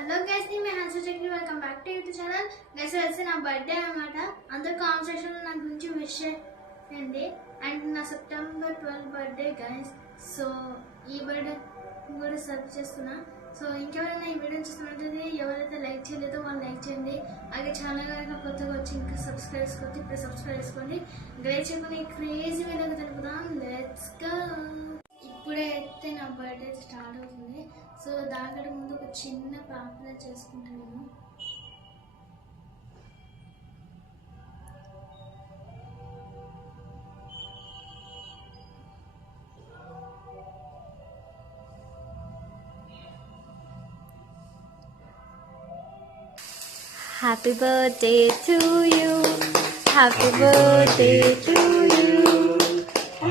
Hello guys, నేను Hansi Chakri. Welcome back to YouTube channel. Guys వచ్చి నా బర్త్డే అనమాట. అందరు కాన్వర్సేషన్లో నా గురించి విష్ చేయండి. అండ్ నా సెప్టెంబర్ 12 బర్త్డే గైస్. సో ఈ బర్త్డే కూడా సెలబ్రేట్ చేస్తున్నా. సో ఇంకెవరైనా ఈ వీడియో చూస్తున్నట్టు ఎవరైతే లైక్ చేయలేదో వాళ్ళు లైక్ చేయండి. అలాగే ఛానల్ కనుక కొత్తగా వచ్చి ఇంకా సబ్స్క్రైబ్ చేసుకోండి. ఇప్పుడు సబ్స్క్రైబ్ చేసుకోండి. గ్రేట్ చెప్పని క్రేజీ వీడియోకి తెలుపుదాం. Let's go. ఇప్పుడే అయితే నా బర్త్డే స్టార్ట్ అవుతుంది. సో దానికంటే ముందు ఒక చిన్న ప్రార్థన చేసుకుంటున్నాను. Happy birthday to you. Happy birthday to you.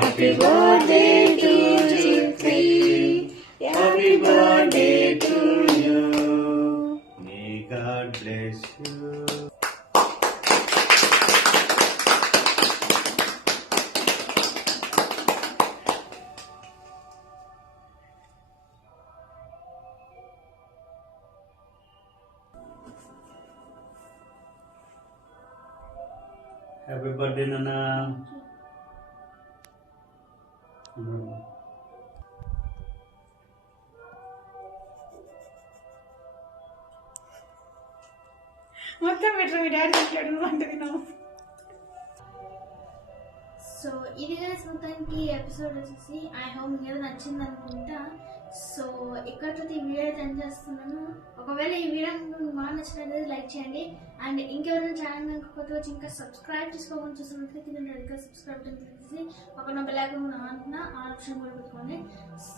Happy birthday to you. Happy birthday to you. May God bless you. Happy birthday, Nana. మొత్తం పెట్టరు మీ డాడీ మాట్లాడు అంటే తిన్నాము. సో ఇది కానీ మొత్తానికి ఎపిసోడ్ వచ్చేసి ఐ హోప్ మీకు ఏదో నచ్చింది అనుకుంటా. సో ఇక్కడితో ఈ వీడియో అయితే ఎండ్ చేస్తున్నాను. ఒకవేళ ఈ వీడియో మీకు బాగా నచ్చినట్లయితే లైక్ చేయండి. అండ్ ఇంకెవరైనా ఛానల్ కనుక కొత్తగా వచ్చి ఇంకా సబ్స్క్రైబ్ చేసుకోమని చూస్తున్నట్లయితే కింద రెడ్గా సబ్స్క్రైబ్ చేసి పక్కన బెల్ ఐకాన్ ఆన్ ఆప్షన్ కూడా పెట్టుకోండి.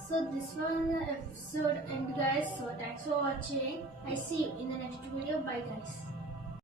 So this was episode end guys. So thanks for watching. I see you in the next video. Bye guys.